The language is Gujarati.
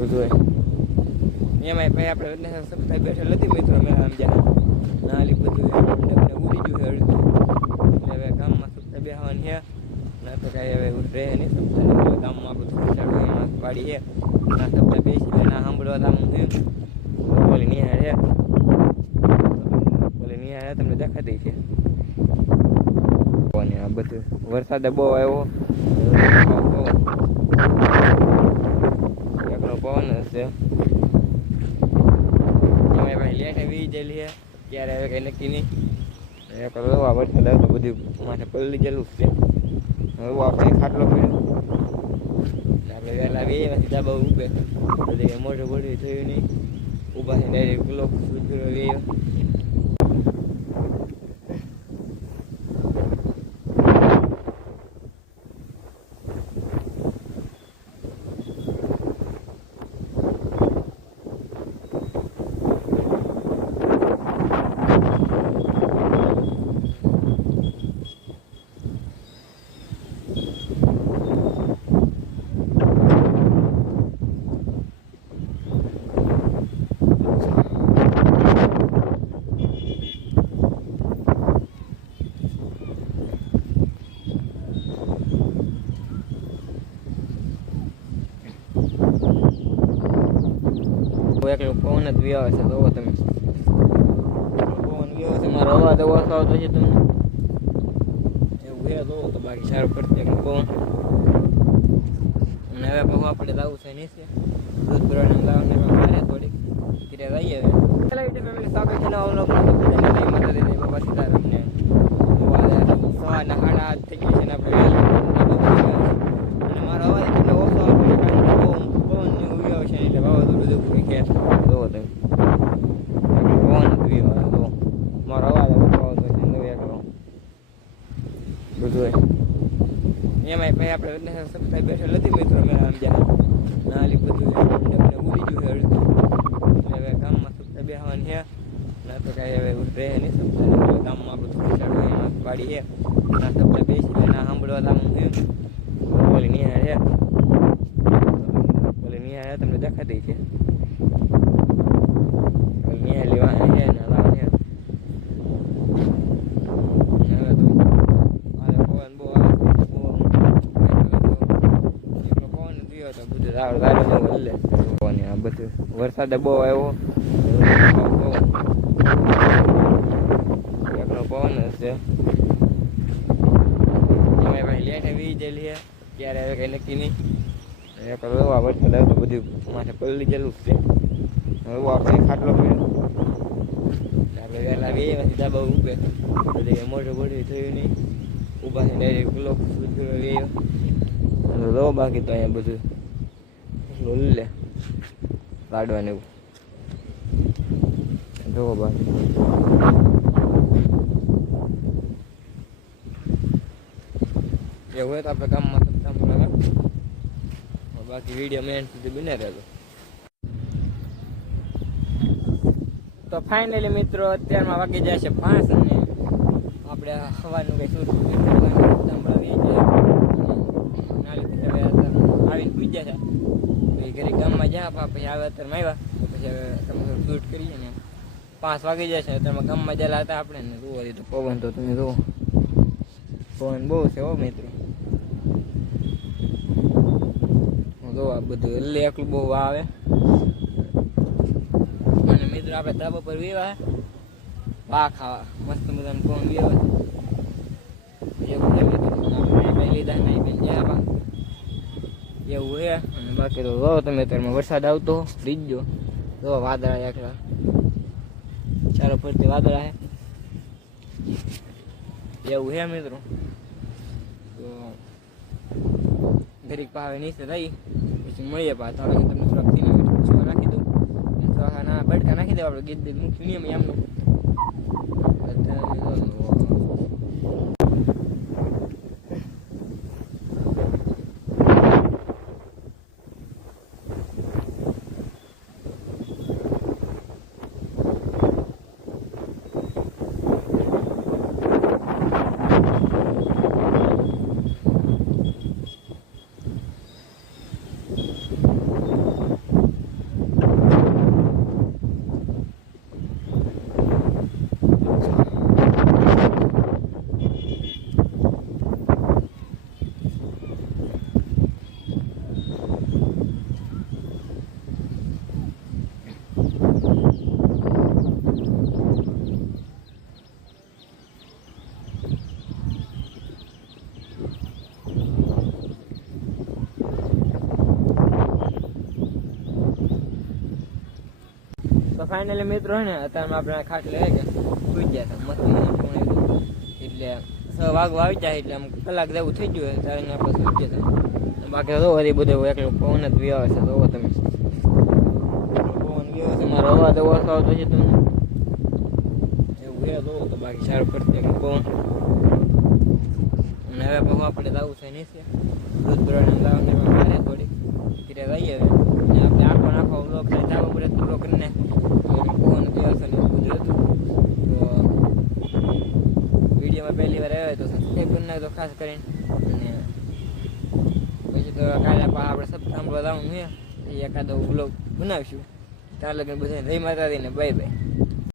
બધું એમાંય ભાઈ આપણે એટલે સબસ્ક્રાઈબ બેઠેલ હતી મિત્રો મેં આમ જ્યાં નાલી બધું ઉડી ગયું છે અડધું એટલે હવે ગામમાં સબસ્ક્રાઈબ બેસવાની છે ના તો કાંઈ હવે રહે નહીં સબસ્ક્રાઈબ ગામમાં આપણું થોડું એમાં વાડી છે ના સબસ્ક્રાઈબ બેસી ના સાંભળવા આમ બોલી નિહાળ છે બોલી નિહાળ તમને દેખાતી છે આ બધું વરસાદ બહુ આવ્યો એકલો પવન હશે અમે ભાઈ લેટ આવી ગયેલી છે ત્યારે હવે કંઈ નક્કી નહીં આ વરસાદ આવે તો બધું માથે પલળી ગયેલું છે હવે આપણે ખાટલો પડ્યો આપણે વહેલા આવીએ પછી ધાબા ઉભે બધી મોઢું બોઢું થયું નહીં ઊભા છે ડાયરેક્ટ બ્લોક આવ્યો એકલો પવન જ વ્યાવે છે તો તમે પવન વ્યાવે છે મારો અવાજ ઓછો આવતો છે તમને એવું છે તો બાકી સારું પડશે એકલું પવન અને હવે બહુ આપણે લાવવું છે નીચે દૂધ ભરવાનું લાવને મારે થોડીક ધીરે રહીએ હવે ફેમિલી સ્વાગત છે નવા વ્લોગમાં માતા દીદી બાબા સીતારામને સવારના 8:30 થઈ ગઈ છે ને આપણે અને મારો અવાજ એટલે ઓછો આવતો પવન ને વ્યાવે છે એટલે વાવાઝોડું બધું ખેર જોવો તમે પવન જ વ્યાવે તો મારો અવાજ વાવાઝોડું એકલો બધું એમાંય ભાઈ આપણે એટલે સબસ્ક્રાઈબ બેઠેલ હતી મિત્રો મેં આમ જ્યાં નાલી બધું ઉડી ગયું છે અડધું એટલે હવે ગામમાં સબસ્ક્રાઈબ બેસવાની છે ના તો કાંઈ હવે રહે નહીં સબસ્ક્રાઈબ ગામમાં આપણું થોડું એમાં વાડી છે ના સબસ્ક્રાઈબ બેસી ના સાંભળવા આમ બોલી નિહાળ છે બોલી નિહાળ તમને દેખાતી છે નિહાળ લેવાની છે ને લાવવાની આ બધું વરસાદ બહુ આવ્યો એકલો પવન હશે અમે ભાઈ લેટ આવી ગયેલી છે ત્યારે હવે કંઈ નક્કી નહીં એકલો આ વરસાદ આવે તો બધું માથે પલળી ગયેલું છે હવે આપણે ખાટલો પડ્યો આપણે વહેલા આવીએ પછી ધાબા ઉભે બધી મોઢું બોઢું થયું નહીં ઊભા છે ડાયરેક્ટ બ્લોક આવ્યો લો બાકી તો અહીંયા બધું લે લાડવાનું એવું જોવો બાકી એવું હોય તો આપણે કામમાં સપ્તાહ બાકી વિડીયો મેન સુધી બને રહેતો તો ફાઇનલી મિત્રો અત્યારમાં વાગી જાય છે 5 અને આપણે સવારનું કંઈ શરૂ આવીને પૂજ્યા છે પછી ઘરે ગામમાં જ્યાં પછી આવે અત્યારમાં આવ્યા પછી હવે તમે શૂટ કરીએ ને 5 વાગી જાય છે અત્યારમાં ગામમાં જેલા હતા આપણે ને જુઓ તો પવન તો તમે જુઓ પવન બહુ છે હો મિત્રો જો આ બધું એટલે એકલું બહુ આવે અને મિત્રો આપણે ધાબા પર વેવા વાહ ખાવા મસ્ત મજાનું પવન વેવા એવું છે મિત્રો આપણે કઈ લીધા નહીં બેન જ્યાં એવું છે અને બાકી તો જો તમે અત્યારમાં વરસાદ આવતો રીતજો જો વાદળા એકલા ચારો ફરતી વાદળા છે એવું છે મિત્રો તો ઘડીક પાવે નીચે રહી પછી મળીએ પાછા હવે તમને થોડાક નાખી દઉં ના બટકા નાખી દઉં આપણે ગીત મૂક્યું નહીં એમનું ફાઇનલી મિત્રો હે ને અત્યારમાં આપણે ખાટલે હે કે સુઈ ગયા હતા મસ્ત મજાનું એટલે 6 વાગવા આવી જાય એટલે આમ કલાક જેવું થઈ ગયું ત્યારે આપણે સુઈ ગયા હતા બાકી તો હરી બધું એકલો પવન જ બી આવે છે જોવો તમે પવન ગયો છે મારો અવાજ ઓછો આવતો છે તમને એવું હે જોવો તો બાકી સારું પડશે પવન અને હવે બહુ આપણે જવું છે નીચે દૂધ ભરવાને લાવને મારે થોડીક ઘરે જઈએ હવે અને આપણે આખો બ્લોક ને જવું પડે પૂરો કરીને પવન ગયો છે ને એવું બધું હતું તો વિડીયોમાં પહેલી વાર આવ્યો તો સબસ્ક્રાઈબ કરી નાખજો ખાસ કરીને અને પછી તો કાલે આપણે સપ્તાહ જવાનું છે એકાદો બ્લોગ બનાવીશું ત્યાં લગન બધાને જય માતાજી ને બાય બાય.